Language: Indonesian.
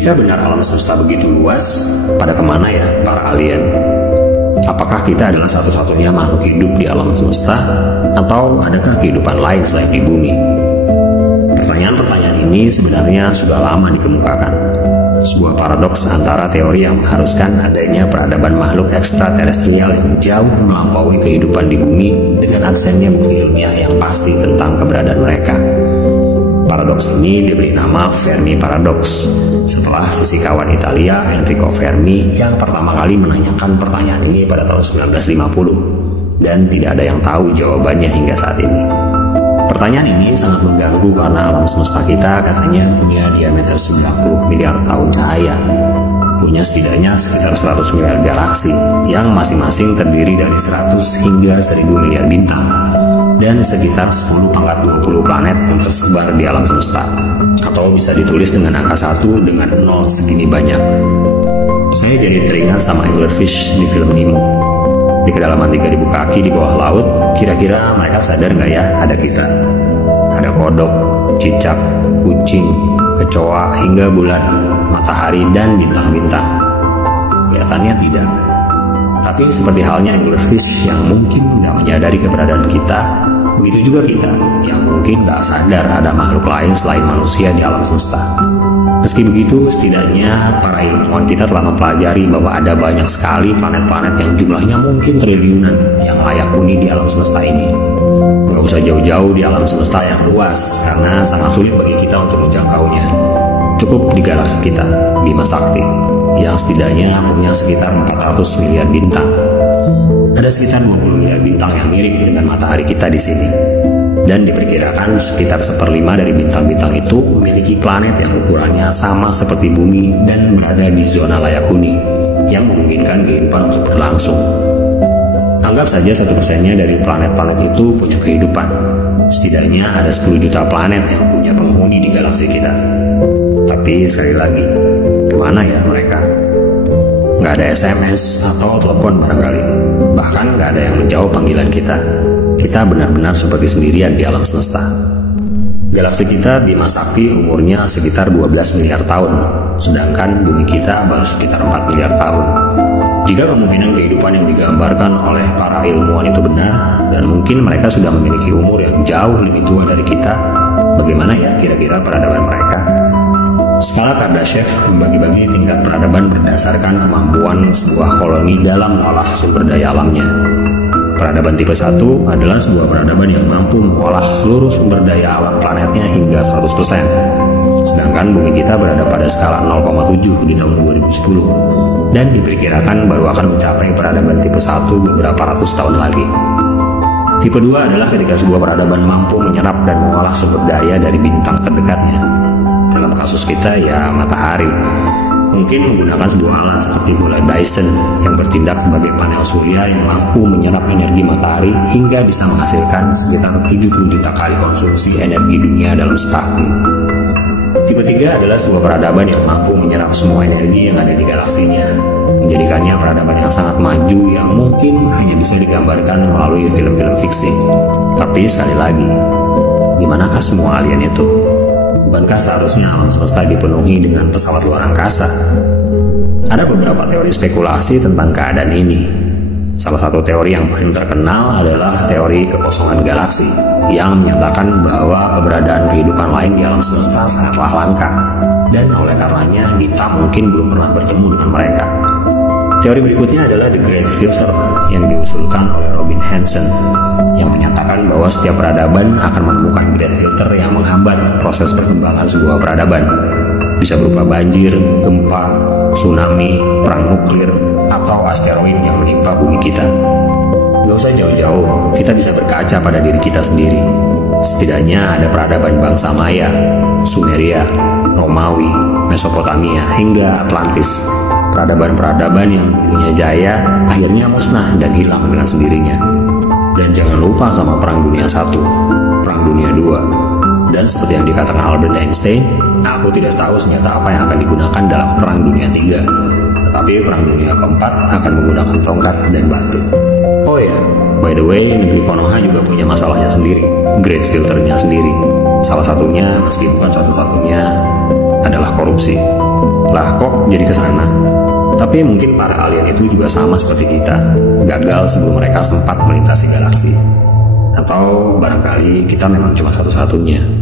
Jika benar alam semesta begitu luas, pada kemana ya para alien? Apakah kita adalah satu-satunya makhluk hidup di alam semesta, atau adakah kehidupan lain selain di bumi? Pertanyaan-pertanyaan ini sebenarnya sudah lama dikemukakan. Sebuah paradoks antara teori yang mengharuskan adanya peradaban makhluk ekstraterestrial yang jauh melampaui kehidupan di bumi dengan absennya bukti ilmiah yang pasti tentang keberadaan mereka. Paradoks ini diberi nama Fermi Paradox setelah fisikawan Italia Enrico Fermi yang pertama kali menanyakan pertanyaan ini pada tahun 1950, dan tidak ada yang tahu jawabannya hingga saat ini. Pertanyaan ini sangat mengganggu karena alam semesta kita katanya punya diameter 90 miliar tahun cahaya, punya setidaknya sekitar 100 miliar galaksi yang masing-masing terdiri dari 100 hingga 1000 miliar bintang, dan sekitar 10 pangkat 20 planet yang tersebar di alam semesta, atau bisa ditulis dengan angka 1 dengan 0 segini banyak. Saya jadi teringat sama anglerfish di film Nemo. Di kedalaman 3000 kaki di bawah laut, kira-kira mereka sadar nggak ya ada kita? Ada kodok, cicak, kucing, kecoa, hingga bulan, matahari, dan bintang-bintang. Kelihatannya tidak. Tapi seperti halnya anglerfish yang mungkin nggak menyadari keberadaan kita, begitu juga kita yang mungkin nggak sadar ada makhluk lain selain manusia di alam semesta. Meski begitu, setidaknya para ilmuwan kita telah mempelajari bahwa ada banyak sekali planet-planet yang jumlahnya mungkin triliunan yang layak huni di alam semesta ini. Nggak usah jauh-jauh di alam semesta yang luas, karena sangat sulit bagi kita untuk menjangkaunya. Cukup di galaksi kita, Bima Sakti, yang setidaknya punya sekitar 400 miliar bintang. Ada sekitar 20 miliar bintang yang mirip dengan matahari kita di sini. Dan diperkirakan sekitar 1/5 dari bintang-bintang itu memiliki planet yang ukurannya sama seperti bumi dan berada di zona layak huni, yang memungkinkan kehidupan untuk berlangsung. Anggap saja 1%-nya dari planet-planet itu punya kehidupan. Setidaknya ada 10 juta planet yang punya penghuni di galaksi kita. Tapi sekali lagi, kemana ya mereka? Nggak ada SMS atau telepon barangkali. Bahkan nggak ada yang menjawab panggilan kita. Kita benar-benar seperti sendirian di alam semesta. Galaksi kita Bima Sakti umurnya sekitar 12 miliar tahun, sedangkan bumi kita baru sekitar 4 miliar tahun. Jika kemungkinan kehidupan yang digambarkan oleh para ilmuwan itu benar, dan mungkin mereka sudah memiliki umur yang jauh lebih tua dari kita, bagaimana ya kira-kira peradaban mereka? Skala Kardashev membagi-bagi tingkat peradaban berdasarkan kemampuan sebuah koloni dalam mengolah sumber daya alamnya. Peradaban tipe 1 adalah sebuah peradaban yang mampu mengolah seluruh sumber daya alam planetnya hingga 100%. Sedangkan bumi kita berada pada skala 0,7 di tahun 2010, dan diperkirakan baru akan mencapai peradaban tipe 1 beberapa ratus tahun lagi. Tipe 2 adalah ketika sebuah peradaban mampu menyerap dan mengolah sumber daya dari bintang terdekatnya. Dalam kasus kita ya matahari. Mungkin menggunakan sebuah alat seperti bola Dyson yang bertindak sebagai panel surya yang mampu menyerap energi matahari hingga bisa menghasilkan sekitar 70 juta kali konsumsi energi dunia dalam setahun. Tipe 3 adalah sebuah peradaban yang mampu menyerap semua energi yang ada di galaksinya, menjadikannya peradaban yang sangat maju yang mungkin hanya bisa digambarkan melalui film-film fiksi. Tapi sekali lagi, di manakah semua alien itu? Bukankah seharusnya alam semesta dipenuhi dengan pesawat luar angkasa? Ada beberapa teori spekulasi tentang keadaan ini. Salah satu teori yang paling terkenal adalah teori kekosongan galaksi, yang menyatakan bahwa keberadaan kehidupan lain di alam semesta sangatlah langka, dan oleh karenanya kita mungkin belum pernah bertemu dengan mereka. Teori berikutnya adalah The Great Filter yang diusulkan oleh Robin Hanson, yang menyatakan bahwa setiap peradaban akan menemukan Great Filter yang menghambat proses perkembangan sebuah peradaban. Bisa berupa banjir, gempa, tsunami, perang nuklir, atau asteroid yang menimpa bumi kita. Gak usah jauh-jauh, kita bisa berkaca pada diri kita sendiri. Setidaknya ada peradaban bangsa Maya, Sumeria, Romawi, Mesopotamia, hingga Atlantis. Peradaban-peradaban yang punya jaya akhirnya musnah dan hilang dengan sendirinya. Dan jangan lupa sama Perang Dunia I, Perang Dunia II. Dan seperti yang dikatakan Albert Einstein, aku tidak tahu senjata apa yang akan digunakan dalam Perang Dunia III. Tetapi Perang Dunia keempat akan menggunakan tongkat dan batu. Oh ya, by the way, negeri Konoha juga punya masalahnya sendiri, Great Filternya sendiri. Salah satunya, meski bukan satu-satunya, adalah korupsi. Lah kok jadi ke sana? Tapi mungkin para alien itu juga sama seperti kita, gagal sebelum mereka sempat melintasi galaksi. Atau barangkali kita memang cuma satu-satunya